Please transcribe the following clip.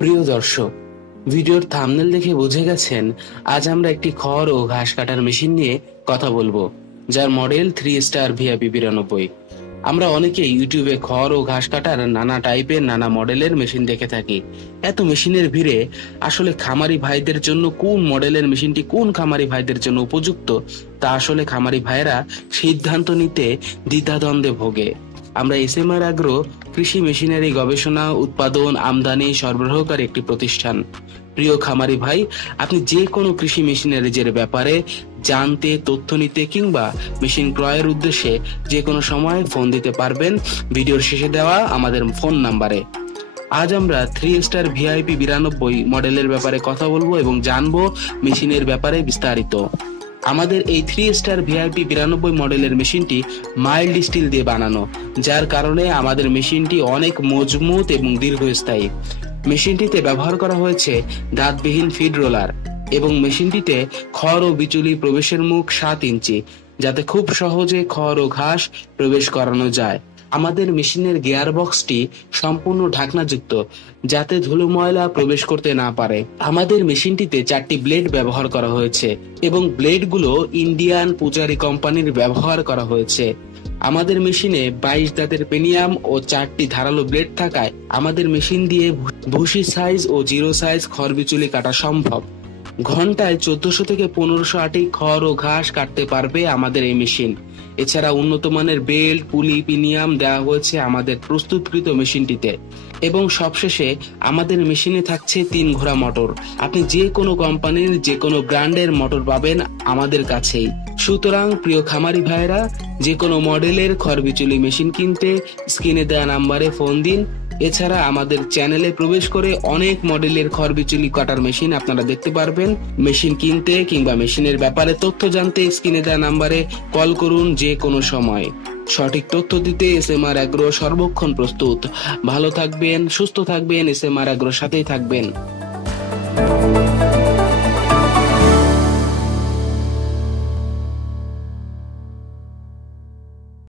প্রিয় দর্শক, ভিডিওর থাম্বনেল দেখে বুঝে গেছেন আজ আমরা একটি খড় ও ঘাস কাটার মেশিন নিয়ে কথা বলবো, যার মডেল 3 স্টার ভিআইপি 92। আমরা অনেকেই ইউটিউবে খড় ও ঘাস কাটার নানা টাইপের নানা মডেলের মেশিন দেখে থাকি। এত মেশিনের ভিড়ে আসলে খামারি ভাইদের জন্য কোন মডেলের মেশিনটি কোন খামারি ভাইদের জন্য উপযুক্ত তা আসলে খামারি ভাইয়েরা সিদ্ধান্ত নিতে দ্বিধাদ্বন্দ্বে ভোগে। আমরা এসএমআর অ্যাগ্রো কৃষি মেশিনারি গবেষণা, উৎপাদন, আমদানি, সরবরাহকারী একটি প্রতিষ্ঠান। প্রিয় খামারি ভাই, আপনি যে কোনো কৃষি মেশিনারিজের ব্যাপারে জানতে, তথ্য নিতে কিংবা মেশিন ক্রয়ের উদ্দেশ্যে যে কোনো সময় ফোন দিতে পারবেন ভিডিওর শেষে দেওয়া আমাদের ফোন নাম্বারে। আজ আমরা 3 স্টার ভিআইপি 92 মডেলের ব্যাপারে কথা বলবো এবং জানবো মেশিনের ব্যাপারে বিস্তারিত। আমাদের এই 3 স্টার ভিআইপি 92 মডেলের মেশিনটি মাইল্ড স্টিল দিয়ে বানানো, যার কারণে আমাদের মেশিনটি অনেক মজবুত এবং দীর্ঘস্থায়ী। মেশিনটিতে ব্যবহার করা হয়েছে দাঁতবিহীন ফিড রোলার এবং মেশিনটিতে খড় ও বিচুলি প্রবেশের মুখ 7 ইঞ্চি, যাতে খুব সহজে খড় ও ঘাস প্রবেশ করানো যায়। আমাদের মেশিনের গিয়ার বক্সটি সম্পূর্ণ ঢাকনাযুক্ত, যাতে ধুলো ময়লা প্রবেশ করতে না পারে। আমাদের মেশিনটিতে 4টি ব্লেড ব্যবহার করা হয়েছে এবং ব্লেডগুলো ইন্ডিয়ান পূজারি কোম্পানির ব্যবহার করা হয়েছে। আমাদের মেশিনে 22 দাঁতের পেনিয়াম ও 4টি ধারালো ব্লেড থাকায় আমাদের মেশিন দিয়ে ভুসি সাইজ ও জিরো সাইজ খড়বিচুলি কাটা সম্ভব। ঘন্টায় 1400 থেকে 1500 আটি খড় ও ঘাস কাটতে পারবে আমাদের এই মেশিন। এছাড়া উন্নত মানের বেল্ট, পুলি, পিনিয়াম দেওয়া হয়েছে আমাদের প্রস্তুতকৃত মেশিনটিতে। এবং সবশেষে আমাদের মেশিনে থাকছে 3 ঘোড়া মোটর। আপনি যে কোনো কোম্পানির যে কোনো ব্র্যান্ডের মোটর পাবেন আমাদের কাছেই। সুতরাং প্রিয় খামারি ভাইরা, যে কোনো মডেলের খড়বিচুলি মেশিন কিনতে স্ক্রিনে দেওয়া নাম্বারে ফোন দিন। এছাড়া আমাদের চ্যানেলে প্রবেশ করে অনেক মডেলের খড়বিচুলি কাটার মেশিন আপনারা দেখতে পারবেন। মেশিন কিনতে কিংবা মেশিনের ব্যাপারে তথ্য জানতে স্ক্রিনে দেওয়া নাম্বারে কল করুন যে কোনো সময়। সঠিক তথ্য দিতে এসএমআর অ্যাগ্রো সর্বক্ষণ প্রস্তুত। ভালো থাকবেন, সুস্থ থাকবেন, এসএমআর অ্যাগ্রোর সাথেই থাকবেন।